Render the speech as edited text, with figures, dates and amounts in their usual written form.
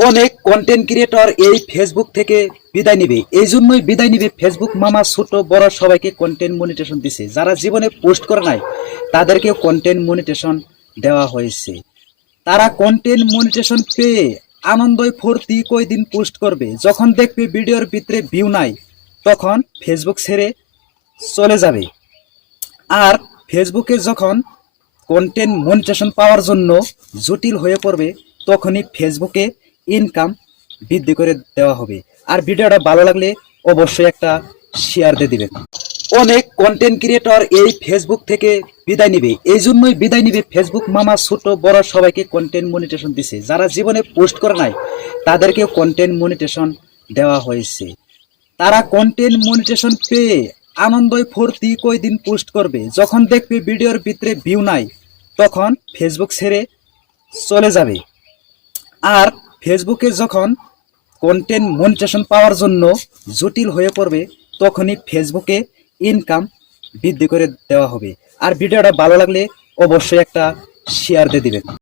অনেক content creator এই Facebook থেকে বিদায় নিবে, এই জন্যই বিদায় নিবে। ফেসবুক মামা ছোট বড় সবাইকে কন্টেন্ট মনিটেশন দিছে। যারা জীবনে পোস্ট করে নাই তাদেরকেও কন্টেন্ট মনিটেশন দেওয়া হয়েছে। তারা কন্টেন্ট মনিটেশন পেয়ে আনন্দই ফুর্তি কয়দিন পোস্ট করবে, যখন দেখবে ভিডিওর ভিতরে ভিউ নাই তখন ফেসবুক ছেড়ে চলে যাবে। আর ফেসবুকে যখন কন্টেন্ট মনিটেশন পাওয়ার জন্য জটিল হয়ে পড়বে তখনই ফেসবুকে ইনকাম বৃদ্ধি করে দেওয়া হবে। আর ভিডিওটা ভালো লাগলে অবশ্যই একটা শেয়ার দিয়ে দিবেন। অনেক কন্টেন্ট ক্রিয়েটর এই ফেসবুক থেকে বিদায় নিবে, এই জন্যই বিদায় নিবে। ফেসবুক মামা ছোট বড় সবাইকে কন্টেন্ট মনিটেশন দিছে। যারা জীবনে পোস্ট করে নাই তাদেরকেও কন্টেন্ট মনিটেশন দেওয়া হয়েছে। তারা কন্টেন্ট মনিটেশন পেয়ে আনন্দই ফুর্তি কয়দিন পোস্ট করবে, যখন দেখবে ভিডিওর ভিতরে ভিউ নাই তখন ফেসবুক ছেড়ে চলে যাবে। আর ফেসবুকে যখন কন্টেন্ট মনিটেশন পাওয়ার জন্য জটিল হয়ে পড়বে তখনই ফেসবুকে ইনকাম বৃদ্ধি করে দেওয়া হবে। আর ভিডিওটা ভালো লাগলে অবশ্যই একটা শেয়ার দিয়ে দিবেন।